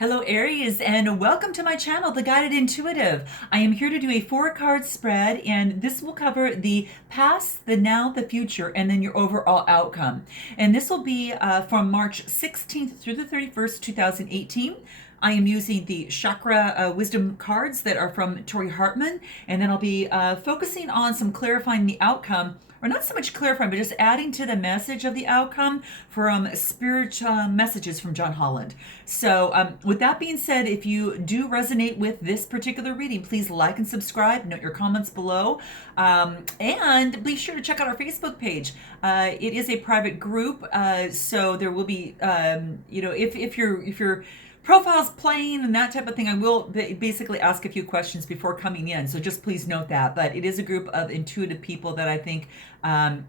Hello Aries, and welcome to my channel, The Guided Intuitive. I am here to do a 4-card spread, and this will cover the past, the now, the future, and then your overall outcome. And this will be from March 16th through the 31st, 2018. I am using the chakra wisdom cards that are from Tori Hartman, and then I'll be focusing on some clarifying the outcome, or not so much clarifying, but just adding to the message of the outcome from spirit messages from John Holland. So with that being said, if you do resonate with this particular reading, please like and subscribe, note your comments below, and be sure to check out our Facebook page. It is a private group, so there will be, if you're profiles playing and that type of thing, I will basically ask a few questions before coming in. So just please note that. But it is a group of intuitive people that I think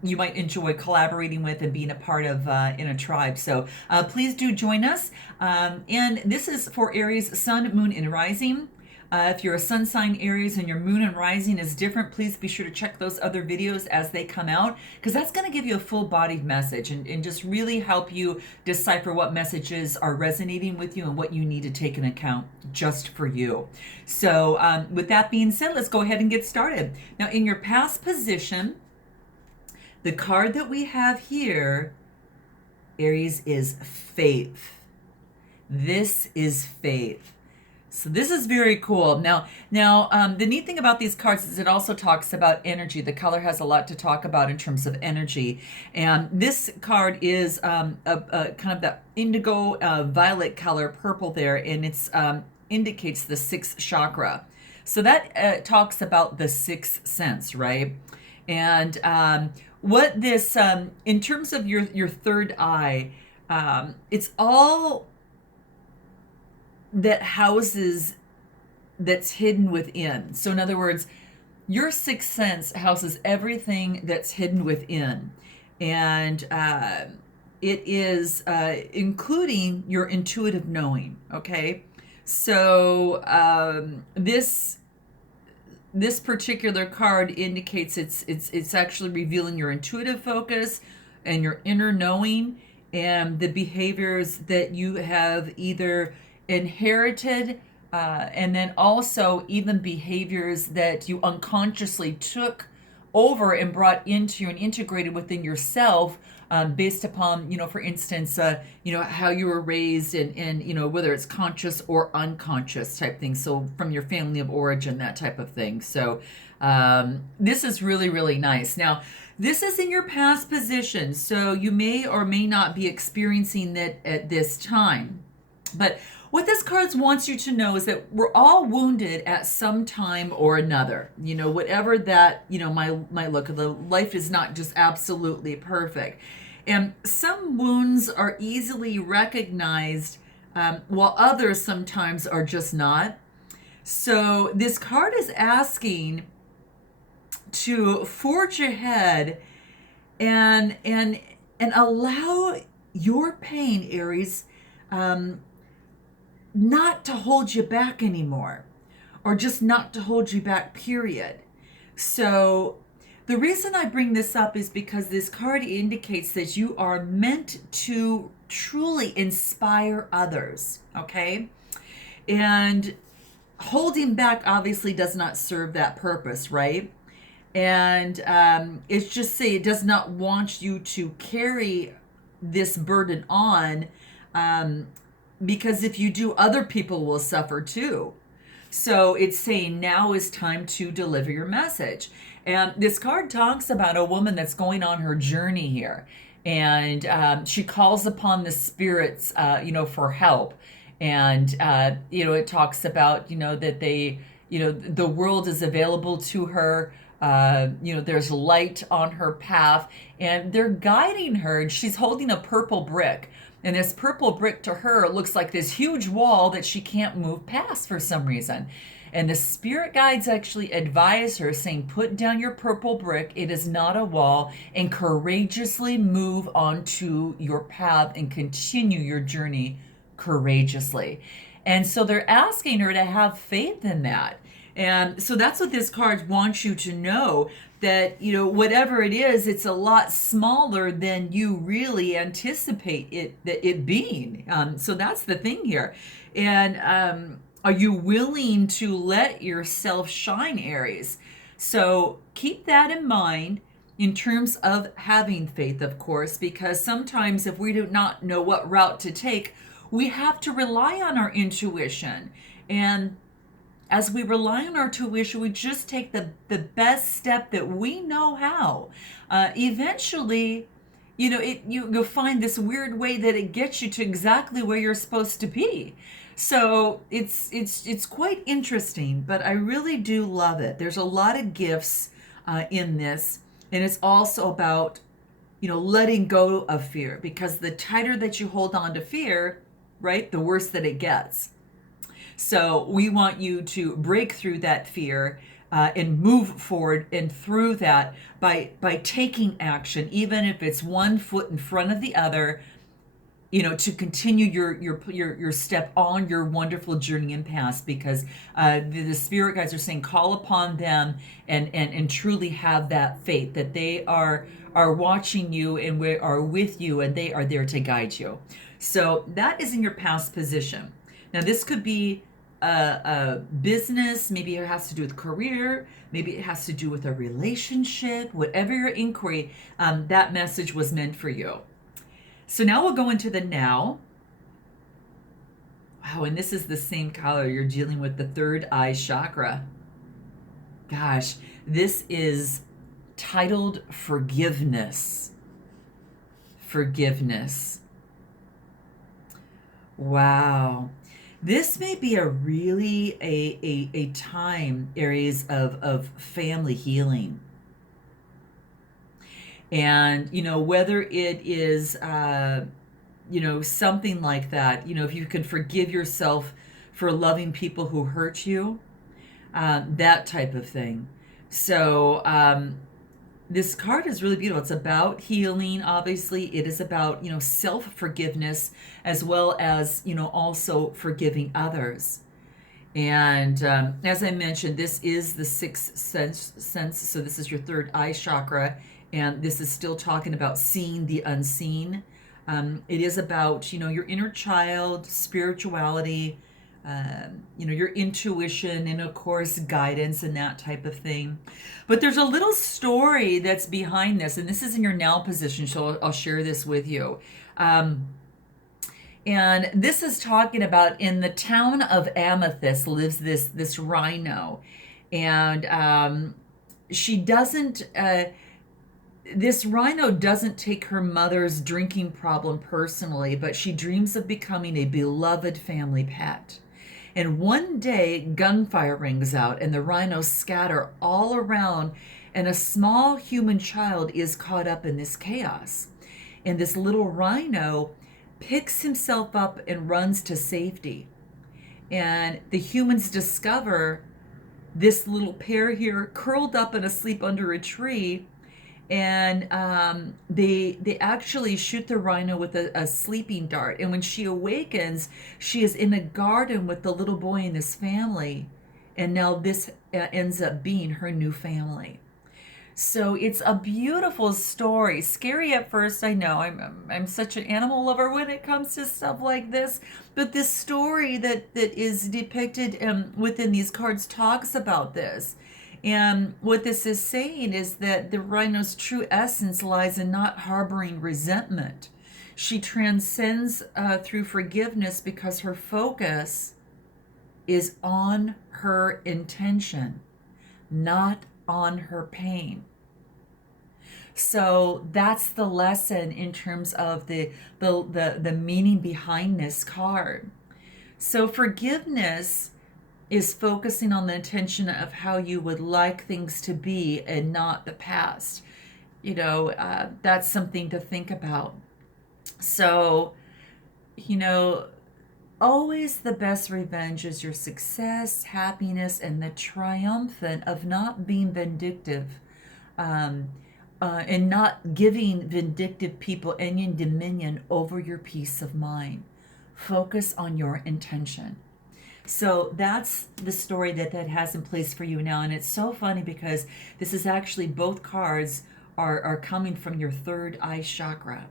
you might enjoy collaborating with and being a part of in a tribe. So please do join us. And this is for Aries, Sun, Moon, and Rising. If you're a sun sign Aries and your moon and rising is different, please be sure to check those other videos as they come out, because that's going to give you a full-bodied message and just really help you decipher what messages are resonating with you and what you need to take into account just for you. So with that being said, let's go ahead and get started. Now, in your past position, the card that we have here, Aries, is faith. This is faith. So this is very cool. Now, the neat thing about these cards is it also talks about energy. The color has a lot to talk about in terms of energy. And this card is a kind of that indigo violet color, purple there, and it's indicates the 6th chakra. So that talks about the 6th sense, right? And what this, in terms of your third eye, it's all that houses that's hidden within. So in other words, your 6th sense houses everything that's hidden within. And it is including your intuitive knowing, okay? So this particular card indicates it's actually revealing your intuitive focus and your inner knowing and the behaviors that you have either inherited, and then also even behaviors that you unconsciously took over and brought into you and integrated within yourself, based upon, for instance, how you were raised and whether it's conscious or unconscious type thing. So from your family of origin, that type of thing. So this is really, really nice. Now, this is in your past position, so you may or may not be experiencing that at this time. But what this card wants you to know is that we're all wounded at some time or another. Whatever that, might look. The life is not just absolutely perfect. And some wounds are easily recognized, while others sometimes are just not. So this card is asking to forge ahead and allow your pain, Aries, not to hold you back anymore, or just not to hold you back, period. So the reason I bring this up is because this card indicates that you are meant to truly inspire others, okay? And holding back obviously does not serve that purpose, right? And it's just say it does not want you to carry this burden on, because if you do, other people will suffer too. So it's saying now is time to deliver your message. And this card talks about a woman that's going on her journey here. And she calls upon the spirits, for help. And, it talks about, that they, the world is available to her. There's light on her path. And they're guiding her. And she's holding a purple brick. And this purple brick to her looks like this huge wall that she can't move past for some reason. And the spirit guides actually advise her, saying, put down your purple brick. It is not a wall, and courageously move onto your path and continue your journey courageously. And so they're asking her to have faith in that. And so that's what this card wants you to know, that, whatever it is, it's a lot smaller than you really anticipate it being. So that's the thing here. And are you willing to let yourself shine, Aries? So keep that in mind in terms of having faith, of course, because sometimes if we do not know what route to take, we have to rely on our intuition. And as we rely on our tuition, we just take the best step that we know how. Eventually, you'll find this weird way that it gets you to exactly where you're supposed to be. So it's quite interesting, but I really do love it. There's a lot of gifts in this, and it's also about letting go of fear, because the tighter that you hold on to fear, right, the worse that it gets. So we want you to break through that fear and move forward and through that by taking action, even if it's one foot in front of the other, to continue your step on your wonderful journey and path, because the spirit guides are saying call upon them and truly have that faith that they are watching you and we are with you, and they are there to guide you. So that is in your past position. Now this could be a business, maybe it has to do with career, maybe it has to do with a relationship, whatever your inquiry, that message was meant for you. So now we'll go into the now. Wow, and this is the same color. You're dealing with the third eye chakra. Gosh, this is titled Forgiveness. Forgiveness. Wow. This may be a really a time, Aries, of family healing. And, whether it is, something like that, if you can forgive yourself for loving people who hurt you, that type of thing. So this card is really beautiful. It's about healing. Obviously, it is about, self-forgiveness, as well as, also forgiving others. And as I mentioned, this is the sixth sense. So this is your third eye chakra. And this is still talking about seeing the unseen. It is about, your inner child, spirituality, your intuition, and of course guidance and that type of thing. But there's a little story that's behind this, and this is in your now position, so I'll share this with you. And this is talking about, in the town of Amethyst lives this rhino, and she doesn't. This rhino doesn't take her mother's drinking problem personally, but she dreams of becoming a beloved family pet. And one day, gunfire rings out, and the rhinos scatter all around, and a small human child is caught up in this chaos. And this little rhino picks himself up and runs to safety. And the humans discover this little pair here curled up and asleep under a tree. And they actually shoot the rhino with a sleeping dart. And when she awakens, she is in a garden with the little boy and his family. And now this ends up being her new family. So it's a beautiful story. Scary at first, I know. I'm such an animal lover when it comes to stuff like this. But this story that is depicted within these cards talks about this. And what this is saying is that the rhino's true essence lies in not harboring resentment. She transcends through forgiveness because her focus is on her intention, not on her pain. So that's the lesson in terms of the meaning behind this card. So forgiveness is focusing on the intention of how you would like things to be and not the past. That's something to think about. So, always the best revenge is your success, happiness, and the triumphant of not being vindictive, and not giving vindictive people any dominion over your peace of mind. Focus on your intention. So that's the story that has in place for you now. And it's so funny because this is actually both cards are coming from your third eye chakra.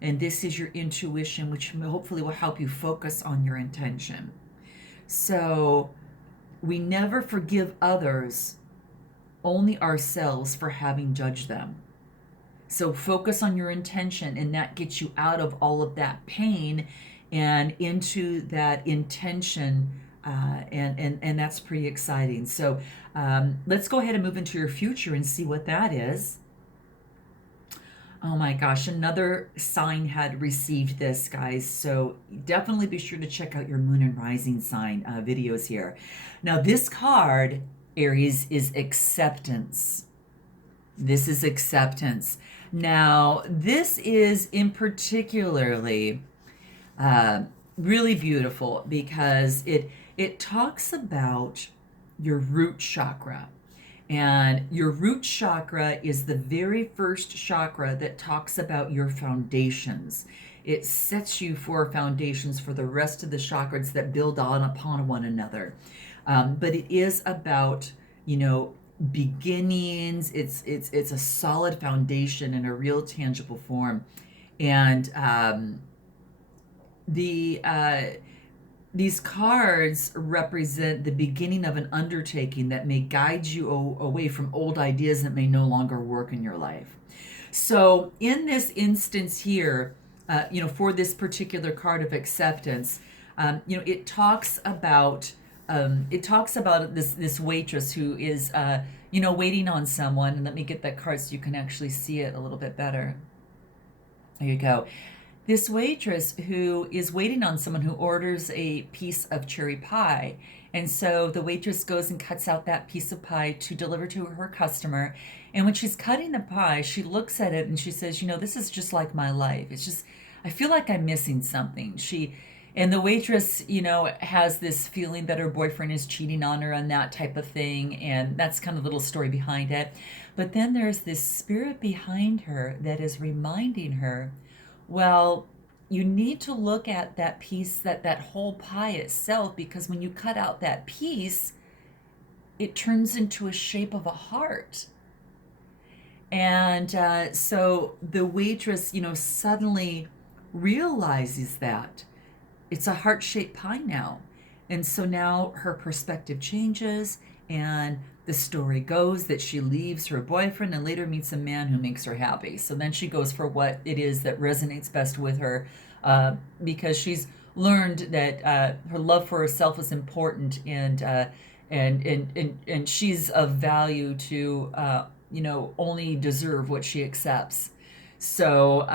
And this is your intuition, which hopefully will help you focus on your intention. So we never forgive others, only ourselves for having judged them. So focus on your intention, and that gets you out of all of that pain and into that intention. And that's pretty exciting. So let's go ahead and move into your future and see what that is. Oh my gosh, another sign had received this, guys. So definitely be sure to check out your moon and rising sign videos here. Now, this card, Aries, is acceptance. This is acceptance. Now, this is in particularly really beautiful because it talks about your root chakra. And your root chakra is the very first chakra that talks about your foundations. It sets you for foundations for the rest of the chakras that build on upon one another. But it is about, beginnings. It's a solid foundation in a real tangible form. And these cards represent the beginning of an undertaking that may guide you away from old ideas that may no longer work in your life. So in this instance here, for this particular card of acceptance, it talks about this waitress who is waiting on someone. And let me get that card so you can actually see it a little bit better. There you go. This waitress who is waiting on someone who orders a piece of cherry pie. And so the waitress goes and cuts out that piece of pie to deliver to her customer. And when she's cutting the pie, she looks at it and she says, this is just like my life. It's just, I feel like I'm missing something. And the waitress, has this feeling that her boyfriend is cheating on her and that type of thing. And that's kind of the little story behind it. But then there's this spirit behind her that is reminding her, well, you need to look at that piece, that whole pie itself, because when you cut out that piece, it turns into a shape of a heart. And so the waitress, suddenly realizes that it's a heart-shaped pie now. And so now her perspective changes, and the story goes that she leaves her boyfriend and later meets a man who makes her happy. So then she goes for what it is that resonates best with her, because she's learned that her love for herself is important, and she's of value to only deserve what she accepts. So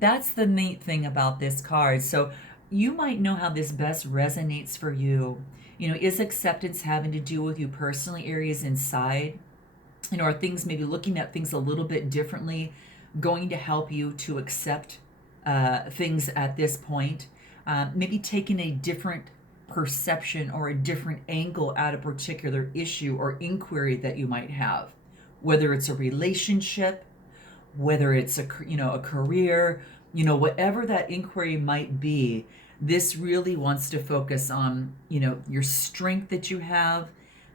that's the neat thing about this card. So you might know how this best resonates for you. Is acceptance having to do with you personally, areas inside? Are things, maybe looking at things a little bit differently, going to help you to accept things at this point? Maybe taking a different perception or a different angle at a particular issue or inquiry that you might have, whether it's a relationship, whether it's a career, whatever that inquiry might be. This really wants to focus on, your strength that you have,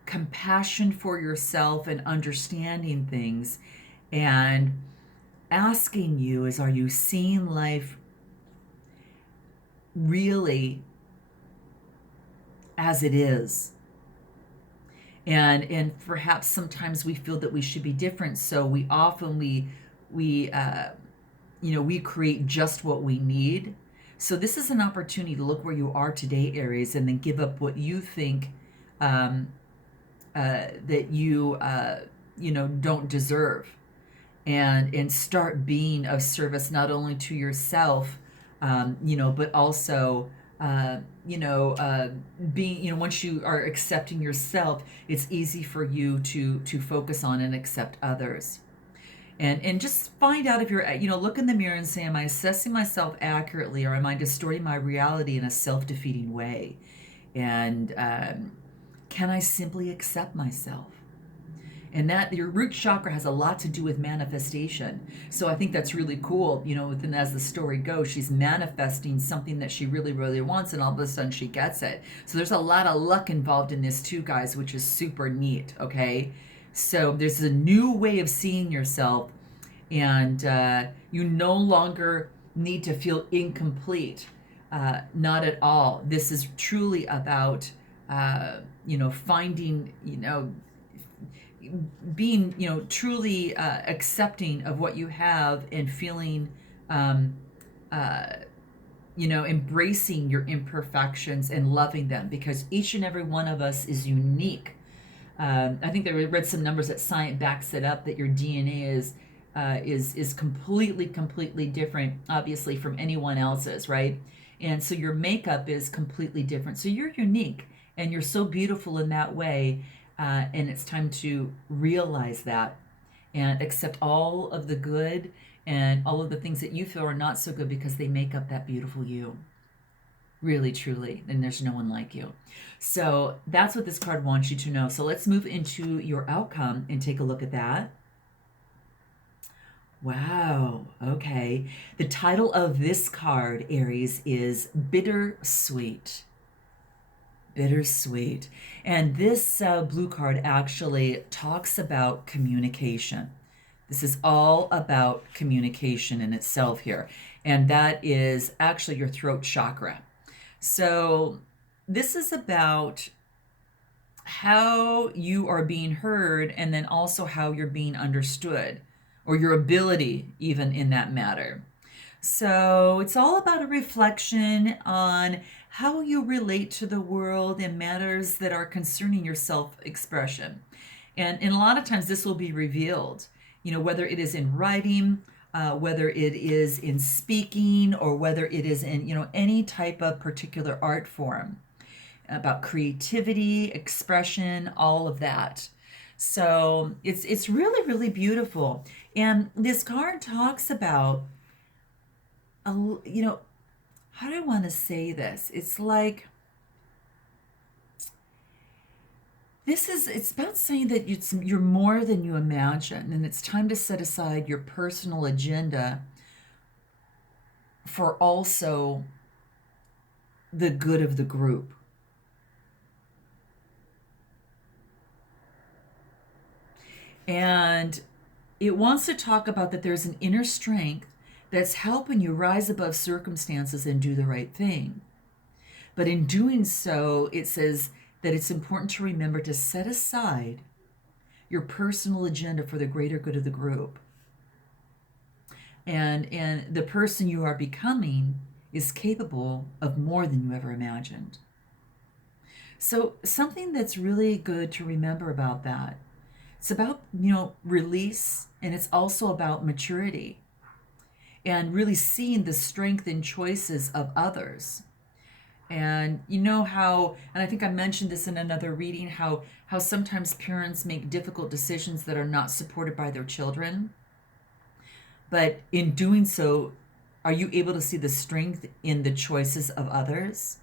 compassion for yourself, and understanding things, and asking you are you seeing life really as it is? And perhaps sometimes we feel that we should be different, so we create just what we need. So this is an opportunity to look where you are today, Aries, and then give up what you think that you don't deserve, and start being of service not only to yourself, but also being, once you are accepting yourself, it's easy for you to focus on and accept others. And just find out if you're, look in the mirror and say, am I assessing myself accurately, or am I distorting my reality in a self-defeating way? And can I simply accept myself? And that your root chakra has a lot to do with manifestation. So I think that's really cool. Then as the story goes, she's manifesting something that she really, really wants, and all of a sudden she gets it. So there's a lot of luck involved in this too, guys, which is super neat. Okay. So there's a new way of seeing yourself, and you no longer need to feel incomplete. Not at all. This is truly about, finding, being, truly accepting of what you have, and feeling, um, uh, embracing your imperfections and loving them, because each and every one of us is unique. I think I read some numbers that science backs it up, that your DNA is completely different, obviously, from anyone else's, right? And so your makeup is completely different. So you're unique, and you're so beautiful in that way. And it's time to realize that and accept all of the good and all of the things that you feel are not so good, because they make up that beautiful you. Really, truly. And there's no one like you. So that's what this card wants you to know. So let's move into your outcome and take a look at that. Wow. Okay. The title of this card, Aries, is Bittersweet. Bittersweet. And this blue card actually talks about communication. This is all about communication in itself here. And that is actually your throat chakra. So this is about how you are being heard, and then also how you're being understood, or your ability even in that matter. So it's all about a reflection on how you relate to the world and matters that are concerning your self-expression. And a lot of times this will be revealed, whether it is in writing, whether it is in speaking, or whether it is in, any type of particular art form, about creativity, expression, all of that. So it's really, really beautiful. And this card talks about, how do I want to say this? It's like, it's about saying that you're more than you imagine, and it's time to set aside your personal agenda for also the good of the group. And it wants to talk about that there's an inner strength that's helping you rise above circumstances and do the right thing. But in doing so, it says that it's important to remember to set aside your personal agenda for the greater good of the group. And the person you are becoming is capable of more than you ever imagined. So something that's really good to remember about that. It's about, release, and it's also about maturity, and really seeing the strength in choices of others. And how, and I think I mentioned this in another reading, how sometimes parents make difficult decisions that are not supported by their children. But in doing so, are you able to see the strength in the choices of others?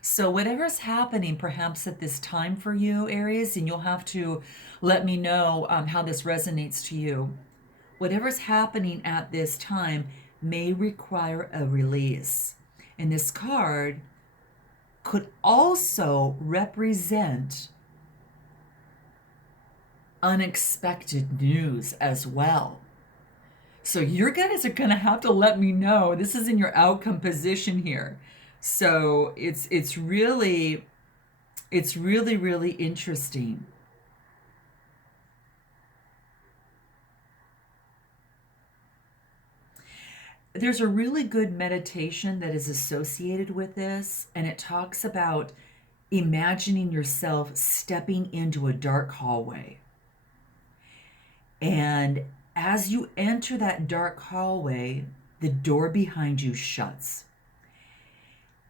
So whatever's happening perhaps at this time for you, Aries, and you'll have to let me know how this resonates to you. Whatever's happening at this time may require a release. And this card could also represent unexpected news as well. So your guys are going to have to let me know. This is in your outcome position here. So it's really really interesting. There's a really good meditation that is associated with this, and it talks about imagining yourself stepping into a dark hallway. And as you enter that dark hallway, the door behind you shuts.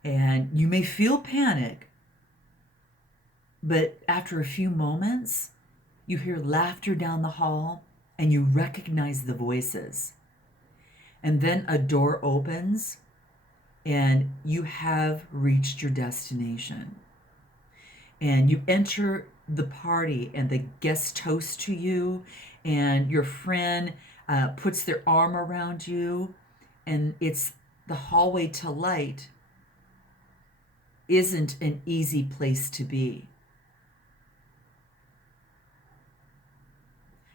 And you may feel panic, but after a few moments, you hear laughter down the hall and you recognize the voices. And then a door opens and you have reached your destination. And you enter the party, and the guests toast to you, and your friend puts their arm around you, and it's the hallway to light isn't an easy place to be.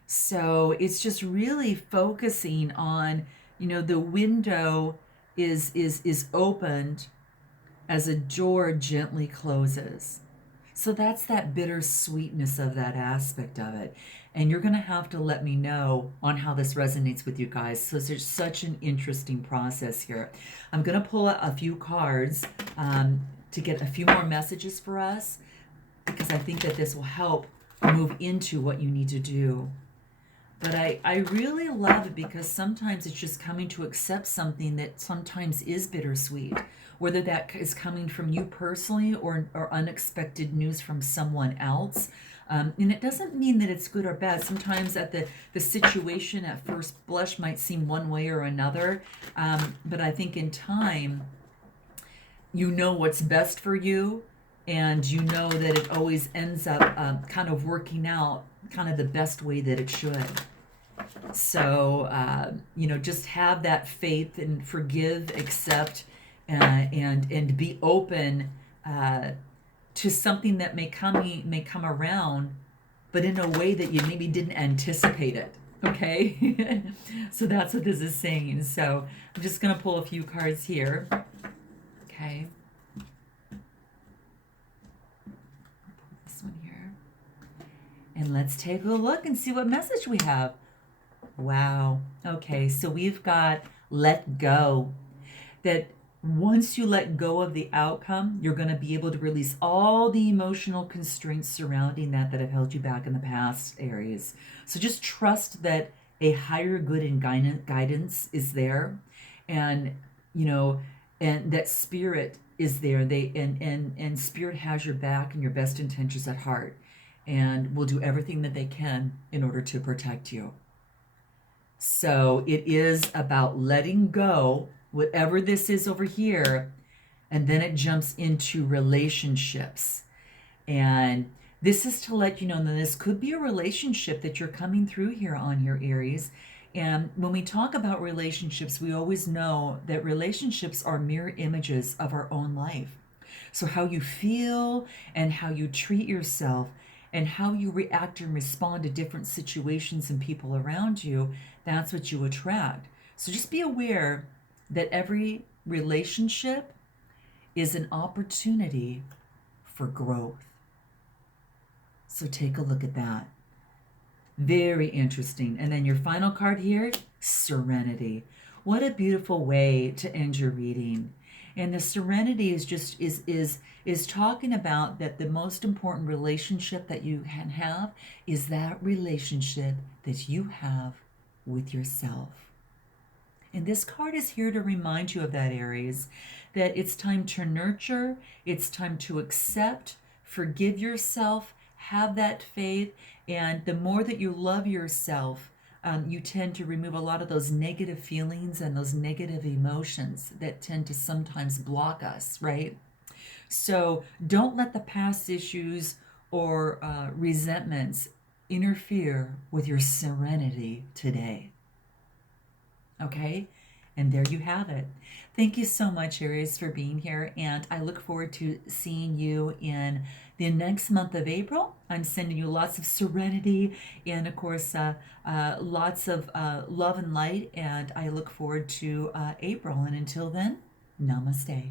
So it's just really focusing on, the window is opened as a door gently closes. So that's that bittersweetness of that aspect of it. And you're going to have to let me know on how this resonates with you guys. So there's such an interesting process here. I'm going to pull out a few cards to get a few more messages for us, because I think that this will help move into what you need to do. But I really love it, because sometimes it's just coming to accept something that sometimes is bittersweet, whether that is coming from you personally or unexpected news from someone else. And it doesn't mean that it's good or bad. Sometimes the situation at first blush might seem one way or another. But I think in time, you know what's best for you, and you know that it always ends up kind of working out kind of the best way that it should. So, just have that faith and forgive, accept, and be open to something that may come around, but in a way that you maybe didn't anticipate it. Okay, so that's what this is saying. So I'm just gonna pull a few cards here. Okay. This one here. And let's take a look and see what message we have. Wow. Okay, so we've got let go. That once you let go of the outcome, you're going to be able to release all the emotional constraints surrounding that have held you back in the past, Aries. So just trust that a higher good and guidance is there, and and that spirit is there. And spirit has your back and your best intentions at heart, and will do everything that they can in order to protect you. So it is about letting go, whatever this is over here, and then it jumps into relationships. And this is to let you know that this could be a relationship that you're coming through here on your Aries. And when we talk about relationships, we always know that relationships are mirror images of our own life. So how you feel and how you treat yourself and how you react and respond to different situations and people around you, that's what you attract. So just be aware that every relationship is an opportunity for growth. So take a look at that. Very interesting. And then your final card here, serenity. What a beautiful way to end your reading. And the serenity is talking about that the most important relationship that you can have is that relationship that you have with yourself. And this card is here to remind you of that, Aries, that it's time to nurture, it's time to accept, forgive yourself, have that faith, and the more that you love yourself, you tend to remove a lot of those negative feelings and those negative emotions that tend to sometimes block us, right? So don't let the past issues or resentments interfere with your serenity today. Okay? And there you have it. Thank you so much, Aries, for being here. And I look forward to seeing you in the next month of April. I'm sending you lots of serenity and, of course, lots of love and light. And I look forward to April. And until then, namaste.